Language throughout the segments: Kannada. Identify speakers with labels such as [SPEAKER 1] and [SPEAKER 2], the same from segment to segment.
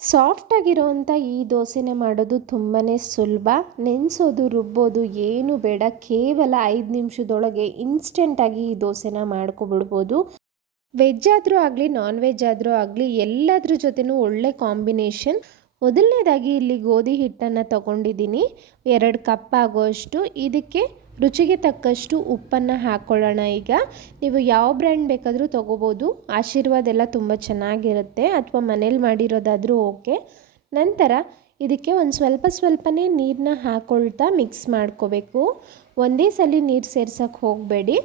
[SPEAKER 1] ಸಾಫ್ಟಾಗಿರೋವಂಥ ಈ ದೋಸೆನೇ ಮಾಡೋದು ತುಂಬಾ ಸುಲಭ. ನೆನೆಸೋದು, ರುಬ್ಬೋದು ಏನು ಬೇಡ. ಕೇವಲ ಐದು ನಿಮಿಷದೊಳಗೆ ಇನ್ಸ್ಟೆಂಟಾಗಿ ಈ ದೋಸೆನ ಮಾಡ್ಕೊಬಿಡ್ಬೋದು. ವೆಜ್ ಆದರೂ ಆಗಲಿ ನಾನ್ ವೆಜ್ ಆದರೂ ಆಗಲಿ, ಎಲ್ಲದ್ರ ಜೊತೆನೂ ಒಳ್ಳೆ ಕಾಂಬಿನೇಷನ್ ಮೊದಲನೇದಾಗಿ ಇಲ್ಲಿ ಗೋಧಿ ಹಿಟ್ಟನ್ನು ತಗೊಂಡಿದ್ದೀನಿ. ಎರಡು ಕಪ್ ಆಗೋಷ್ಟು. ಇದಕ್ಕೆ ರುಚಿಗೆ ತಕ್ಕಷ್ಟು ಉಪ್ಪನ್ನು ಹಾಕ್ಕೊಳ್ಳೋಣ ಈಗ ನೀವು ಯಾವ ಬ್ರ್ಯಾಂಡ್ ಬೇಕಾದರೂ ತೊಗೋಬೋದು. ಆಶೀರ್ವಾದ ಎಲ್ಲ ತುಂಬ ಚೆನ್ನಾಗಿರುತ್ತೆ. ಅಥವಾ ಮನೇಲಿ ಮಾಡಿರೋದಾದರೂ ಓಕೆ. ನಂತರ ಇದಕ್ಕೆ ಒಂದು ಸ್ವಲ್ಪ ಸ್ವಲ್ಪನೇ ನೀರನ್ನ ಹಾಕ್ಕೊಳ್ತಾ ಮಿಕ್ಸ್ ಮಾಡ್ಕೋಬೇಕು. ಒಂದೇ ಸಲ ನೀರು ಸೇರ್ಸೋಕ್ಕೆ ಹೋಗಬೇಡಿ.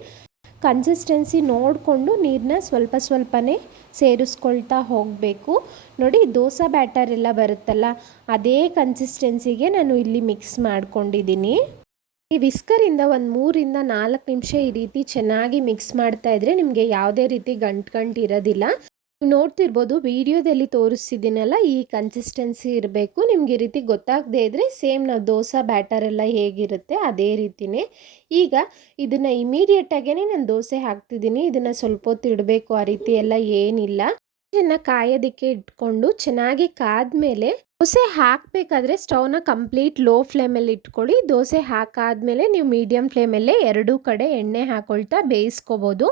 [SPEAKER 1] ಕನ್ಸಿಸ್ಟೆನ್ಸಿ ನೋಡಿಕೊಂಡು ನೀರನ್ನ ಸ್ವಲ್ಪ ಸ್ವಲ್ಪನೇ ಸೇರಿಸ್ಕೊಳ್ತಾ ಹೋಗಬೇಕು. ನೋಡಿ, ದೋಸೆ ಬ್ಯಾಟರ್ ಎಲ್ಲ ಬರುತ್ತಲ್ಲ, ಅದೇ ಕನ್ಸಿಸ್ಟೆನ್ಸಿಗೆ ನಾನು ಇಲ್ಲಿ ಮಿಕ್ಸ್ ಮಾಡ್ಕೊಂಡಿದ್ದೀನಿ. ಈ ವಿಸ್ಕರಿಂದ ಒಂದು ಮೂರಿಂದ ನಾಲ್ಕು ನಿಮಿಷ ಈ ರೀತಿ ಚೆನ್ನಾಗಿ ಮಿಕ್ಸ್ ಮಾಡ್ತಾ ಇದ್ರೆ ನಿಮಗೆ ಯಾವುದೇ ರೀತಿ ಗಂಟು ಗಂಟು ಇರೋದಿಲ್ಲ. ನೀವು ನೋಡ್ತಿರ್ಬೋದು ವಿಡಿಯೋದಲ್ಲಿ ತೋರಿಸ್ತಿದ್ದೀನಲ್ಲ ಈ ಕನ್ಸಿಸ್ಟೆನ್ಸಿ ಇರಬೇಕು. ನಿಮ್ಗೆ ಈ ರೀತಿ ಗೊತ್ತಾಗದೇ ಇದ್ದರೆ ಸೇಮ್ ನಾವು ದೋಸೆ, ಬ್ಯಾಟರ್ ಎಲ್ಲ ಹೇಗಿರುತ್ತೆ ಅದೇ ರೀತಿಯೇ ಈಗ ಇದನ್ನು ಇಮಿಡಿಯೇಟಾಗೇ ನಾನು ದೋಸೆ ಹಾಕ್ತಿದ್ದೀನಿ. ಇದನ್ನು ಸ್ವಲ್ಪ ಹೊತ್ತು ಇಡಬೇಕು ಆ ರೀತಿ ಎಲ್ಲ ಏನಿಲ್ಲ. ಇದನ್ನು ಕಾಯೋದಕ್ಕೆ ಇಟ್ಕೊಂಡು ಚೆನ್ನಾಗಿ ಕಾದ್ಮೇಲೆ ದೋಸೆ ಹಾಕಬೇಕಾದ್ರೆ ಸ್ಟವ್ನ ಕಂಪ್ಲೀಟ್ ಲೋ ಫ್ಲೇಮಲ್ಲಿ ಇಟ್ಕೊಳ್ಳಿ. ದೋಸೆ ಹಾಕಾದಮೇಲೆ ನೀವು ಮೀಡಿಯಮ್ ಫ್ಲೇಮಲ್ಲೇ ಎರಡೂ ಕಡೆ ಎಣ್ಣೆ ಹಾಕೊಳ್ತಾ ಬೇಯಿಸ್ಕೋಬೋದು.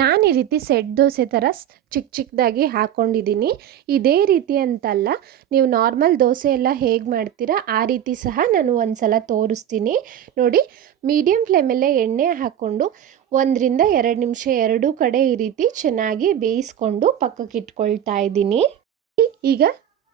[SPEAKER 1] ನಾನು ಈ ರೀತಿ ಸೆಟ್ ದೋಸೆ ಥರ ಚಿಕ್ಕ ಚಿಕ್ಕದಾಗಿ ಹಾಕ್ಕೊಂಡಿದ್ದೀನಿ ಇದೇ ರೀತಿ ಅಂತಲ್ಲ, ನೀವು ನಾರ್ಮಲ್ ದೋಸೆ ಎಲ್ಲ ಹೇಗೆ ಮಾಡ್ತೀರಾ ಆ ರೀತಿ ಸಹ ನಾನು ಒಂದು ಸಲ ತೋರಿಸ್ತೀನಿ. ನೋಡಿ ಮೀಡಿಯಮ್ ಫ್ಲೇಮಲ್ಲೇ ಎಣ್ಣೆ ಹಾಕ್ಕೊಂಡು ಒಂದರಿಂದ ಎರಡು ನಿಮಿಷ ಎರಡೂ ಕಡೆ ಈ ರೀತಿ ಚೆನ್ನಾಗಿ ಬೇಯಿಸ್ಕೊಂಡು ಪಕ್ಕಕ್ಕೆ ಇಟ್ಕೊಳ್ತಾ ಇದ್ದೀನಿ. ಈಗ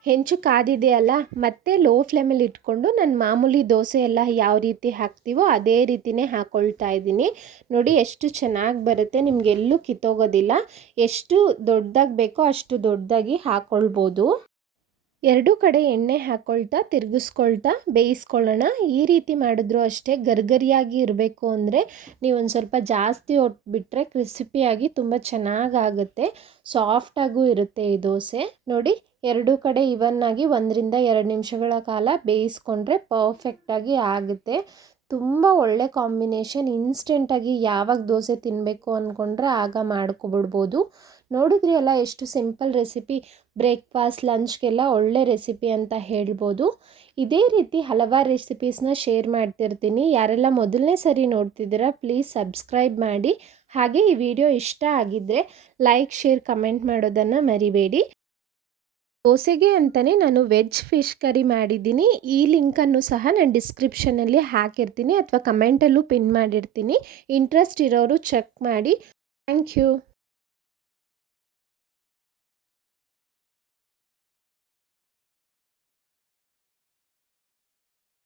[SPEAKER 1] ಹೆಂಚು ಕಾದಿದೆಯಲ್ಲ ಮತ್ತೆ ಲೋ ಫ್ಲೇಮಲ್ಲಿ ಇಟ್ಕೊಂಡು ನಾನು ಮಾಮೂಲಿ ದೋಸೆ ಎಲ್ಲ ಯಾವ ರೀತಿ ಹಾಕ್ತೀವೋ ಅದೇ ರೀತಿಯೇ ಹಾಕ್ಕೊಳ್ತಾ ಇದ್ದೀನಿ. ನೋಡಿ ಎಷ್ಟು ಚೆನ್ನಾಗಿ ಬರುತ್ತೆ, ನಿಮಗೆಲ್ಲೂ ಕಿತ್ತೋಗೋದಿಲ್ಲ. ಎಷ್ಟು ದೊಡ್ಡದಾಗಿ ಬೇಕೋ ಅಷ್ಟು ದೊಡ್ಡದಾಗಿ ಹಾಕ್ಕೊಳ್ಬೋದು ಎರಡೂ ಕಡೆ ಎಣ್ಣೆ ಹಾಕ್ಕೊಳ್ತಾ ತಿರುಗಿಸ್ಕೊಳ್ತಾ ಬೇಯಿಸ್ಕೊಳ್ಳೋಣ. ಈ ರೀತಿ ಮಾಡಿದ್ರು ಅಷ್ಟೇ ಗರ್ಗರಿಯಾಗಿ ಇರಬೇಕು ಅಂದರೆ ನೀವು ಸ್ವಲ್ಪ ಜಾಸ್ತಿ ಹೊಟ್ಬಿಟ್ರೆ ಕ್ರಿಸಿಪಿಯಾಗಿ ತುಂಬ ಚೆನ್ನಾಗಾಗುತ್ತೆ ಸಾಫ್ಟಾಗೂ ಇರುತ್ತೆ ಈ ದೋಸೆ. ನೋಡಿ ಎರಡೂ ಕಡೆ ಇವನ್ನಾಗಿ ಒಂದರಿಂದ ಎರಡು ನಿಮಿಷಗಳ ಕಾಲ ಬೇಯಿಸ್ಕೊಂಡ್ರೆ ಪರ್ಫೆಕ್ಟಾಗಿ ಆಗುತ್ತೆ. ತುಂಬ ಒಳ್ಳೆ ಕಾಂಬಿನೇಷನ್ ಇನ್ಸ್ಟೆಂಟಾಗಿ ಯಾವಾಗ ದೋಸೆ ತಿನ್ನಬೇಕು ಅಂದ್ಕೊಂಡ್ರೆ ಆಗ ಮಾಡ್ಕೊಬಿಡ್ಬೋದು. ನೋಡಿದ್ರಿ ಅಲ್ಲ ಎಷ್ಟು ಸಿಂಪಲ್ ರೆಸಿಪಿ ಬ್ರೇಕ್ಫಾಸ್ಟ್ ಲಂಚ್ಗೆಲ್ಲ ಒಳ್ಳೆ ರೆಸಿಪಿ ಅಂತ ಹೇಳ್ಬೋದು. ಇದೇ ರೀತಿ ಹಲವಾರು ರೆಸಿಪೀಸ್ನ ಶೇರ್ ಮಾಡ್ತಿರ್ತೀನಿ. ಯಾರೆಲ್ಲ ಮೊದಲನೇ ಸರಿ ನೋಡ್ತಿದ್ದೀರಾ ಪ್ಲೀಸ್ ಸಬ್ಸ್ಕ್ರೈಬ್ ಮಾಡಿ. ಹಾಗೆ ಈ ವಿಡಿಯೋ ಇಷ್ಟ ಆಗಿದ್ದರೆ ಲೈಕ್ ಶೇರ್ ಕಮೆಂಟ್ ಮಾಡೋದನ್ನು ಮರಿಬೇಡಿ. ದೋಸೆಗೆ ಅಂತಲೇ ನಾನು ವೆಜ್ ಫಿಶ್ ಕರಿ ಮಾಡಿದ್ದೀನಿ. ಈ ಲಿಂಕನ್ನು ಸಹ ನಾನು ಡಿಸ್ಕ್ರಿಪ್ಷನಲ್ಲಿ ಹಾಕಿರ್ತೀನಿ ಅಥವಾ ಕಮೆಂಟಲ್ಲೂ ಪಿನ್ ಮಾಡಿರ್ತೀನಿ. ಇಂಟ್ರೆಸ್ಟ್ ಇರೋರು ಚೆಕ್ ಮಾಡಿ. Thank you.